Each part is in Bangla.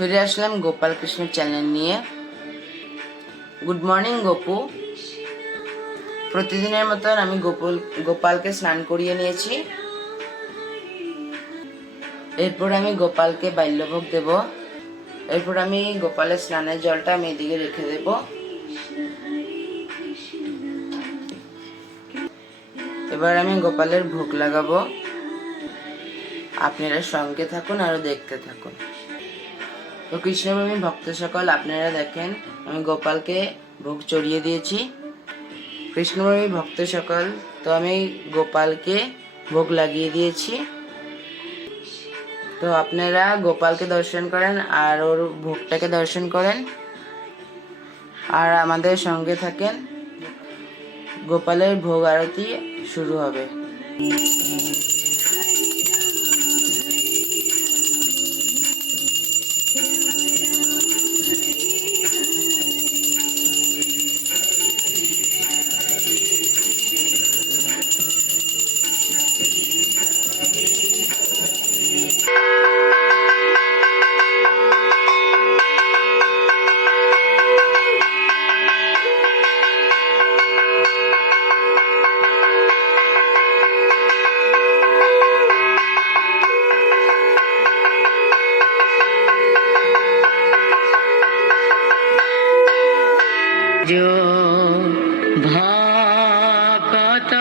ফিরে আসলাম গোপাল কৃষ্ণ চ্যানেল নিয়ে। Good morning Gopu. প্রতিদিনের মতন আমি গোপালকে স্নান করিয়ে নিয়েছি। এরপর আমি গোপালকে বাল্যভোগ দেব। এরপর আমি গোপালের স্নানের জলটা আমি এদিকে রেখে দেব। এবার আমি গোপালের ভোগ লাগাবো। আপনারা সঙ্গে থাকুন আর দেখতে থাকুন। তো কৃষ্ণপ্রেমী ভক্ত সকল, আপনারা দেখেন আমি গোপালকে ভোগ চড়িয়ে দিয়েছি। কৃষ্ণপ্রেমী ভক্ত সকল, তো আমি গোপালকে ভোগ লাগিয়ে দিয়েছি। তো আপনারা গোপালকে দর্শন করেন আর ওর ভোগটাকে দর্শন করেন আর আমাদের সঙ্গে থাকেন। গোপালের ভোগ আরতি শুরু হবে। ভক্ত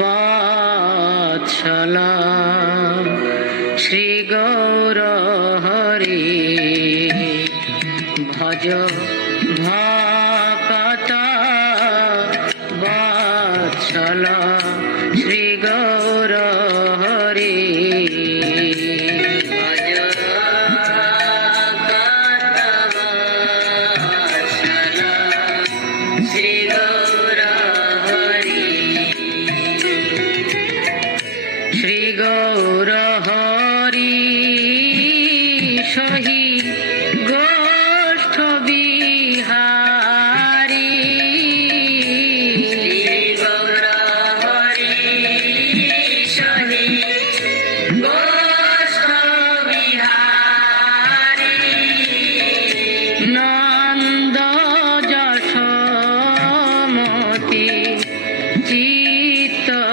বৎসল শ্রী গৌর হরি ভজ ভক্ত বৎসল শ্রী গৌর হরি শ্রী গৌর হরি সহি গোষ্ঠ বিহারী শ্রী গৌর হরি সহি গোষ্ঠ বিহারী নন্দ যশোমতি চিত্তহারী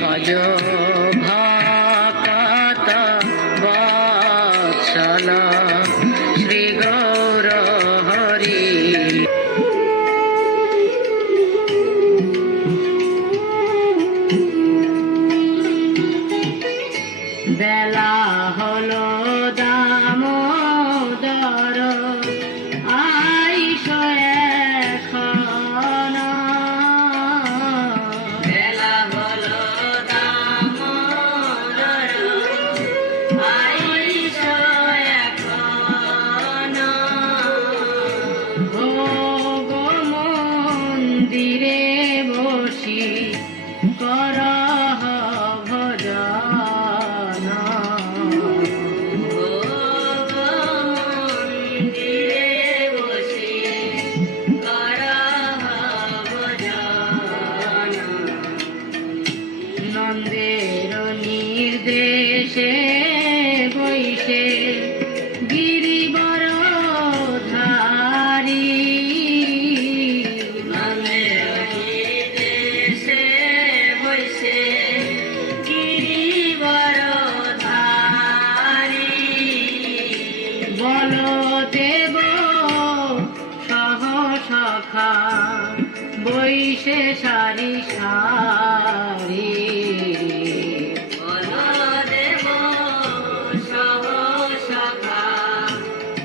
ভজ ভক্ত বৎসল শ্রী গৌর হরি। বেলা হলো দামোদর আইস এখন। বেলা হলো দামোদর আইস এখন। ভোগ মন্দিরে বসি করহ ভজন। ভোগ মন্দিরে বসি করহ ভজন। নন্দের নির্দেশে বৈশে গিরিবর ধারী। নন্দের নির্দেশে বৈশে গিরিবর ধারী। বলদেব সহ সখা বৈশে সারি সারি। বলদেব সহ সখা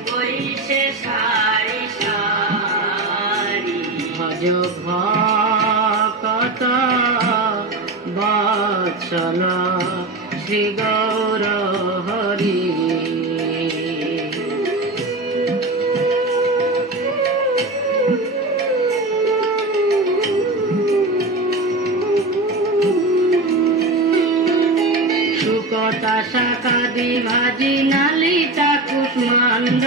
বৈশে সারি সারি। ভজ ভক্ত বৎসল শ্রী গৌর হরি। শুকতা শাকাদি ভাজি নালিতা কুষ্মাণ্ড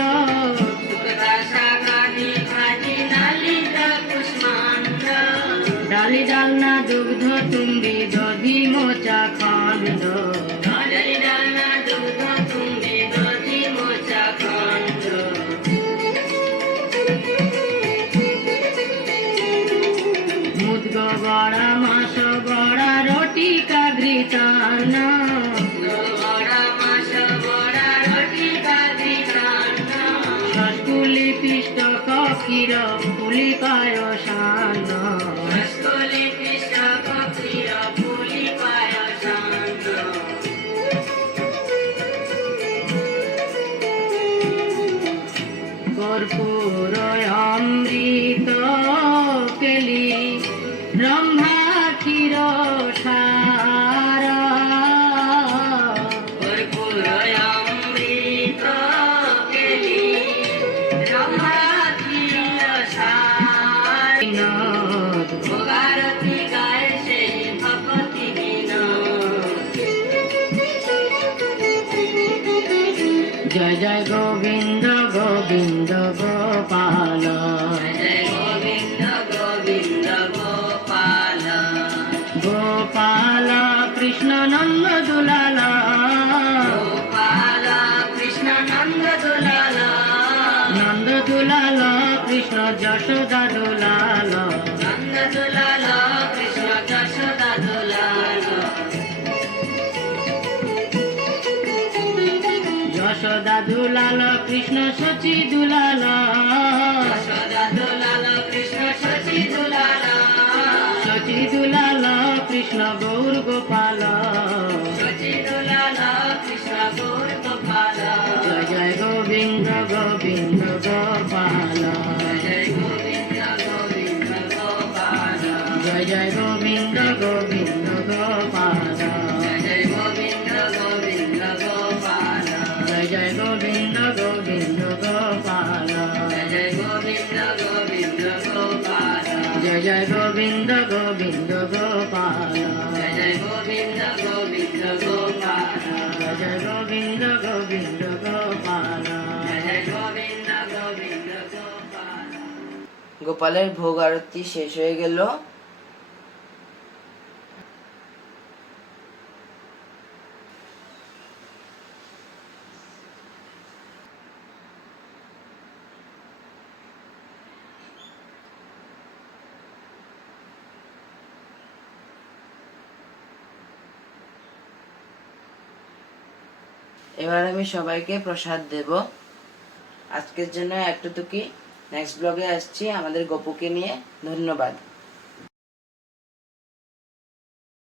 পিষ্ট কক্ষির পুলি পায়সান রসকলি পিষ্ট কক্ষির পুলি পায়সান কর্পূর অমৃত কেলি ব্রহ্মা ক্ষীর সার কর্পূর অমৃত কেলি ব্রহ্মা ক্ষীর সার ভোগারতি গায় সেই ভগতি বিনোদ জয় জয় গোবিন্দ গোবিন্দ গোপাল জয় গোবিন্দ গোবিন্দ গোপাল গোপাল কৃষ্ণ নন্দ দুলাল গোপাল কৃষ্ণ নন্দ দুলাল নন্দ দুলাল কৃষ্ণ যশোদা দুলাল নন্দ দুলাল কৃষ্ণ যশোদা দুলাল যশোদা দুলাল কৃষ্ণ শচী দুলাল যশোদা দুলাল কৃষ্ণ শচী দুলাল শচী দুলাল কৃষ্ণ গৌর গোপাল শচী দুলাল কৃষ্ণ গৌর গোপাল জয় জয় গোবিন্দ গোবিন্দ গোপাল জয় গোবিন্দ গোবিন্দ গোপাল জয় জয় গোবিন্দ গোবিন্দ গোপাল জয় গোবিন্দ গোবিন্দ গোপাল জয় জয় গোবিন্দ গোবিন্দ গোপাল জয় গোবিন্দ গোবিন্দ গোপাল জয় জয় গোবিন্দ গোবিন্দ গোপাল জয় গোবিন্দ গোবিন্দ গোপাল জয় জয় গোবিন্দ গোবিন্দ গোপাল জয় গোবিন্দ গোবিন্দ গোপাল। গোপালের ভোগ আরতি শেষ হয়ে গেল। এবার আমি সবাইকে প্রসাদ দেব। আজকের জন্য এতটুকুই। নেক্সট ব্লগে আসছি আমাদের গপুকে নিয়ে। ধন্যবাদ।